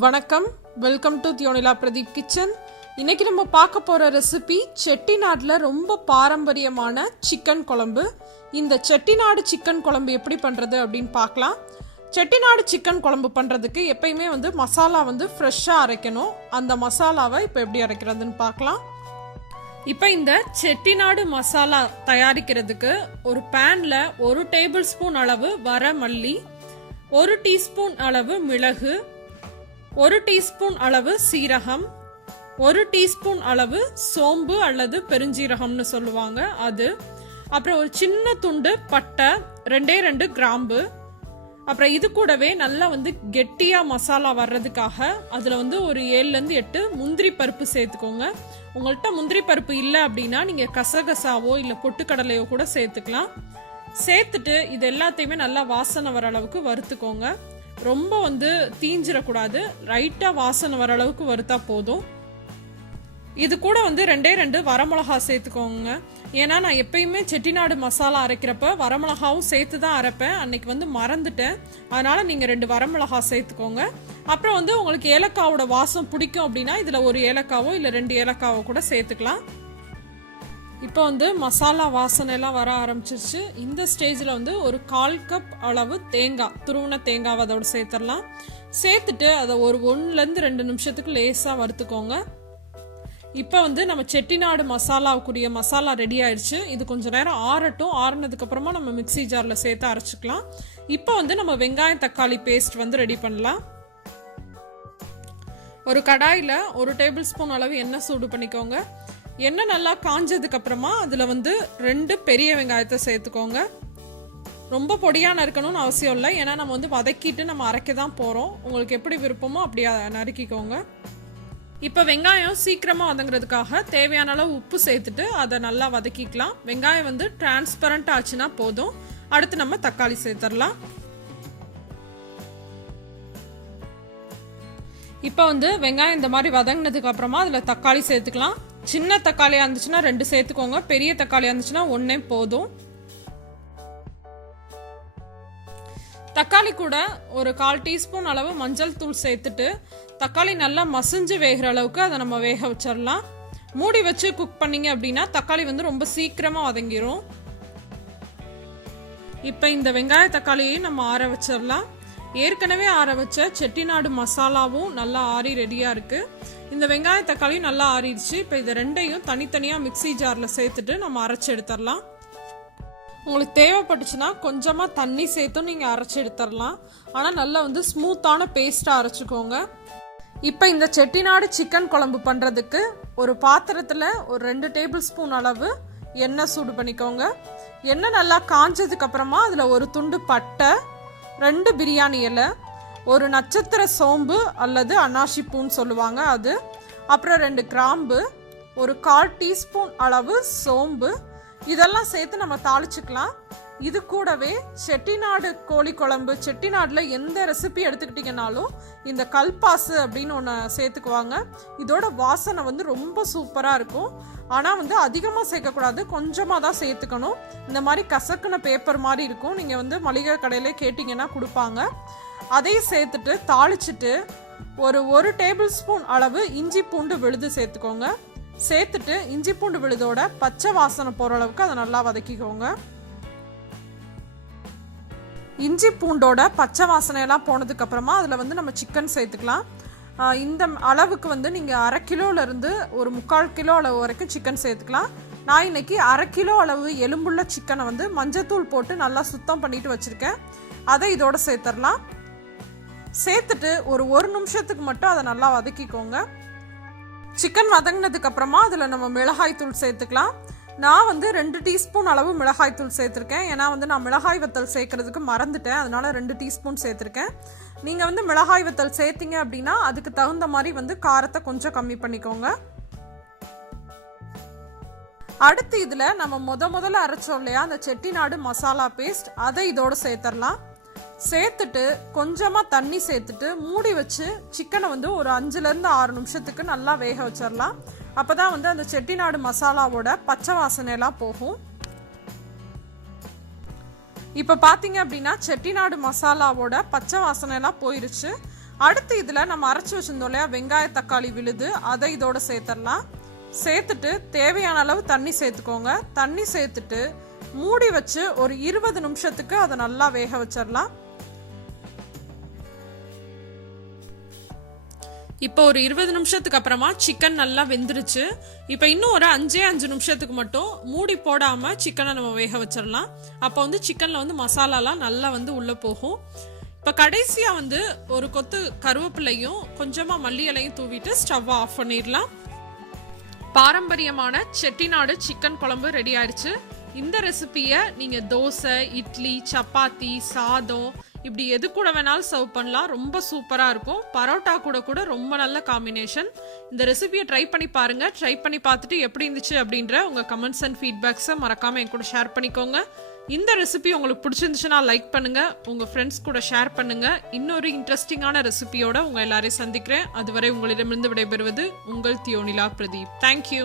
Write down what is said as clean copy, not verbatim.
வணக்கம், welcome to Theonila Pradeep kitchen. இன்னைக்கு நம்ம பார்க்க போகிற ரெசிபி செட்டிநாடில் ரொம்ப பாரம்பரியமான சிக்கன் குழம்பு. இந்த செட்டிநாடு சிக்கன் குழம்பு எப்படி பண்ணுறது அப்படின்னு பார்க்கலாம். செட்டிநாடு சிக்கன் குழம்பு பண்ணுறதுக்கு எப்பயுமே மசாலா ஃப்ரெஷ்ஷாக அரைக்கணும். அந்த மசாலாவை இப்போ எப்படி அரைக்கிறதுன்னு பார்க்கலாம். இப்போ இந்த செட்டிநாடு மசாலா தயாரிக்கிறதுக்கு ஒரு பேனில் 1 டேபிள் ஸ்பூன் அளவு வர மல்லி, 1 டீஸ்பூன் அளவு மிளகு, 1 டீஸ்பூன் அளவு சீரகம், 1 டீஸ்பூன் அளவு சோம்பு அல்லது பெருஞ்சீரகம்னு சொல்லுவாங்க அது, அப்புறம் ஒரு சின்ன துண்டு பட்டை, 2 கிராம்பு, அப்புறம் இது கூடவே நல்லா கெட்டியாக மசாலா வர்றதுக்காக அதில் ஒரு 7-8 முந்திரி பருப்பு சேர்த்துக்கோங்க. உங்கள்கிட்ட முந்திரி பருப்பு இல்லை அப்படின்னா நீங்கள் கசகசாவோ இல்லை பொட்டுக்கடலையோ கூட சேர்த்துக்கலாம். சேர்த்துட்டு இது எல்லாத்தையுமே நல்லா வாசனை வர அளவுக்கு வறுத்துக்கோங்க. ரொம்ப தீஞ்சிடக்கூடாது, ரைட்டாக வாசனை வர அளவுக்கு வறுத்தா போதும். இது கூட 2 வரமிளகா சேர்த்துக்கோங்க. ஏன்னா நான் எப்பயுமே செட்டிநாடு மசாலா அரைக்கிறப்ப வரமிளகாவும் சேர்த்து தான் அரைப்பேன். அன்னைக்கு மறந்துட்டேன், அதனால நீங்கள் 2 வரமிளகா சேர்த்துக்கோங்க. அப்புறம் உங்களுக்கு ஏலக்காவோட வாசம் பிடிக்கும் அப்படின்னா இதில் 1 ஏலக்காவோ இல்லை 2 ஏலக்காவோ கூட சேர்த்துக்கலாம். இப்போ மசாலா வாசனை எல்லாம் வர ஆரம்பிச்சிருச்சு. இந்த ஸ்டேஜில் ஒரு 1/4 கப் அளவு தேங்காய், துருவன தேங்காவை அதோட சேர்த்துடலாம். சேர்த்துட்டு அதை ஒரு 1-2 நிமிஷத்துக்கு லேசாக வறுத்துக்கோங்க. இப்போ நம்ம செட்டிநாடு மசாலாவுக்குரிய மசாலா ரெடி ஆயிடுச்சு. இது கொஞ்சம் நேரம் ஆறட்டும். ஆறுனதுக்கு அப்புறமா நம்ம மிக்சி ஜாரில் சேர்த்து அரைச்சிக்கலாம். இப்போ நம்ம வெங்காயம் தக்காளி பேஸ்ட் ரெடி பண்ணலாம். ஒரு கடாயில் 1 டேபிள் ஸ்பூன் அளவு எண்ணெய் சூடு பண்ணிக்கோங்க. எண்ணெய் நல்லா காஞ்சதுக்கு அப்புறமா அதில் 2 பெரிய வெங்காயத்தை சேர்த்துக்கோங்க. ரொம்ப பொடியாக இருக்கணும்னு அவசியம் இல்லை, ஏன்னா நம்ம வதக்கிட்டு நம்ம அரைக்க தான் போகிறோம். உங்களுக்கு எப்படி விருப்பமோ அப்படி நறுக்கிக்கோங்க. இப்போ வெங்காயம் சீக்கிரமாக வதங்குறதுக்காக தேவையான அளவு உப்பு சேர்த்துட்டு அதை நல்லா வதக்கிக்கலாம். வெங்காயம் டிரான்ஸ்பரண்ட் ஆச்சுன்னா போதும். அடுத்து நம்ம தக்காளி சேர்த்துடலாம். இப்போ வெங்காயம் இந்த மாதிரி வதங்கினதுக்கு அப்புறமா அதில் தக்காளி சேர்த்துக்கலாம். சின்ன தக்காளியாக இருந்துச்சுன்னா 2 சேர்த்துக்கோங்க, பெரிய தக்காளியாக இருந்துச்சுன்னா 1 போதும். தக்காளி கூட ஒரு 1/4 டீஸ்பூன் அளவு மஞ்சள் தூள் சேர்த்துட்டு தக்காளி நல்லா மசிஞ்சு வேகிற அளவுக்கு அதை நம்ம வேக வச்சிடலாம். மூடி வச்சு குக் பண்ணிங்க அப்படின்னா தக்காளி ரொம்ப சீக்கிரமாக வதங்கிரும். இப்போ இந்த வெங்காய தக்காளியையும் நம்ம ஆற வச்சிடலாம். ஏற்கனவே ஆற வச்ச செட்டிநாடு மசாலாவும் நல்லா ஆறி ரெடியாக இருக்குது. இந்த வெங்காய தக்காளியும் நல்லா ஆறிடுச்சு. இப்போ இது 2ஐயும் தனித்தனியாக மிக்சி ஜாரில் சேர்த்துட்டு நம்ம அரைச்சி எடுத்துடலாம். உங்களுக்கு தேவைப்பட்டுச்சுன்னா கொஞ்சமாக தண்ணி சேர்த்தும் நீங்கள் அரைச்சி எடுத்துடலாம். ஆனால் நல்லா ஸ்மூத்தான பேஸ்ட்டாக அரைச்சிக்கோங்க. இப்போ இந்த செட்டிநாடு சிக்கன் குழம்பு பண்ணுறதுக்கு ஒரு பாத்திரத்தில் ஒரு 2 டேபிள் ஸ்பூன் அளவு எண்ணெய் சூடு பண்ணிக்கோங்க. எண்ணெய் நல்லா காஞ்சதுக்கு அப்புறமா அதில் ஒரு துண்டு பட்டை, 2 பிரியாணி இலை, ஒரு நட்சத்திர சோம்பு அல்லது அன்னாசி பூன்னு சொல்லுவாங்க அது, அப்புறம் 2 கிராம்பு, ஒரு 1/4 டீஸ்பூன் அளவு சோம்பு, இதெல்லாம் சேர்த்து நம்ம தாளிச்சுக்கலாம். இது கூடவே செட்டிநாடு கோழி குழம்பு, செட்டிநாடில் எந்த ரெசிபி எடுத்துக்கிட்டிங்கனாலும் இந்த கல்பாசு அப்படின்னு ஒன்று சேர்த்துக்குவாங்க. இதோட வாசனை ரொம்ப சூப்பராக இருக்கும். ஆனால் அதிகமாக சேர்க்கக்கூடாது, கொஞ்சமாக தான் சேர்த்துக்கணும். இந்த மாதிரி கசக்குன பேப்பர் மாதிரி இருக்கும். நீங்கள் மளிகை கடையில் கேட்டிங்கன்னா கொடுப்பாங்க. அதையும் சேர்த்துட்டு தாளிச்சிட்டு ஒரு 1 டேபிள் ஸ்பூன் அளவு இஞ்சி பூண்டு விழுது சேர்த்துக்கோங்க. சேர்த்துட்டு இஞ்சி பூண்டு விழுதோட பச்சை வாசனை போகிற அளவுக்கு அதை நல்லா வதக்கிக்கோங்க. இஞ்சி பூண்டோட பச்சை வாசனையெல்லாம் போனதுக்கு அப்புறமா அதில் நம்ம சிக்கன் சேர்த்துக்கலாம். இந்த அளவுக்கு நீங்கள் 1/2 கிலோலேருந்து ஒரு 3/4 கிலோ அளவு வரைக்கும் சிக்கன் சேர்த்துக்கலாம். நான் இன்னைக்கு 1/2 கிலோ அளவு எலும்புள்ள சிக்கனை மஞ்சத்தூள் போட்டு நல்லா சுத்தம் பண்ணிட்டு வச்சுருக்கேன். அதை இதோட சேர்த்துடலாம். சேர்த்துட்டு ஒரு 1 நிமிஷத்துக்கு மட்டும் அதை நல்லா வதக்கிக்கோங்க. சிக்கன் வதங்கினதுக்கு அப்புறமா அதில் நம்ம மிளகாய் தூள் சேர்த்துக்கலாம். நான் 2 டீஸ்பூன் அளவு மிளகாய் தூள் சேர்த்துருக்கேன். ஏன்னா நான் மிளகாய் வத்தல் சேர்க்கறதுக்கு மறந்துட்டேன், அதனால 2 டீஸ்பூன் சேர்த்துருக்கேன். நீங்கள் மிளகாய் வத்தல் சேர்த்திங்க அப்படின்னா அதுக்கு தகுந்த மாதிரி காரத்தை கொஞ்சம் கம்மி பண்ணிக்கோங்க. அடுத்து இதில் நம்ம முதல்ல அரைச்சோம் இல்லையா அந்த செட்டிநாடு மசாலா பேஸ்ட், அதை இதோடு சேர்த்துடலாம். சேர்த்துட்டு கொஞ்சமாக தண்ணி சேர்த்துட்டு மூடி வச்சு சிக்கனை ஒரு 5-6 நிமிஷத்துக்கு நல்லா வேக வச்சிடலாம். அப்போ தான் அந்த செட்டிநாடு மசாலாவோட பச்சை வாசனையெல்லாம் போகும். இப்போ பார்த்தீங்க அப்படின்னா செட்டிநாடு மசாலாவோட பச்சை வாசனை எல்லாம் போயிருச்சு. அடுத்து இதில் நம்ம அரைச்சி வச்சிருந்தோம் இல்லையா வெங்காய தக்காளி விழுது, அதை இதோட சேர்த்துடலாம். சேர்த்துட்டு தேவையான அளவு தண்ணி சேர்த்துக்கோங்க. தண்ணி சேர்த்துட்டு மூடி வச்சு ஒரு 20 நிமிஷத்துக்கு அதை நல்லா வேக வச்சிடலாம். இப்போ ஒரு 20 நிமிஷத்துக்கு அப்புறமா சிக்கன் நல்லா வெந்துருச்சு. இப்போ இன்னும் ஒரு 5 நிமிஷத்துக்கு மட்டும் மூடி போடாமல் சிக்கனை நம்ம வேக வச்சிடலாம். அப்போ வந்து சிக்கனில் மசாலாலாம் நல்லா உள்ள போகும். இப்போ கடைசியாக ஒரு கொத்து கருவேப்பிலையும் கொஞ்சமாக மல்லி இலையும் தூவிட்டு ஸ்டவ்வை ஆஃப் பண்ணிடலாம். பாரம்பரியமான செட்டிநாடு சிக்கன் குழம்பு ரெடி ஆயிடுச்சு. இந்த ரெசிபியை நீங்கள் தோசை, இட்லி, சப்பாத்தி, சாதம் இப்படி எது கூட வேணாலும் சர்வ் பண்ணலாம். ரொம்ப சூப்பராக இருக்கும். பரோட்டா கூட ரொம்ப நல்ல காம்பினேஷன். இந்த ரெசிபியை ட்ரை பண்ணி பாருங்கள். ட்ரை பண்ணி பார்த்துட்டு எப்படி இருந்துச்சு அப்படின்ற உங்கள் கமெண்ட்ஸ் அண்ட் ஃபீட்பேக்ஸை மறக்காமல் என் கூட ஷேர் பண்ணிக்கோங்க. இந்த ரெசிபி உங்களுக்கு பிடிச்சிருந்துச்சுன்னா லைக் பண்ணுங்கள், உங்கள் ஃப்ரெண்ட்ஸ் கூட ஷேர் பண்ணுங்கள். இன்னொரு இன்ட்ரெஸ்டிங்கான ரெசிபியோட உங்கள் எல்லாரையும் சந்திக்கிறேன். அதுவரை உங்களிடமிருந்து விடைபெறுவது உங்கள் தியோனிலா பிரதீப். தேங்க்யூ.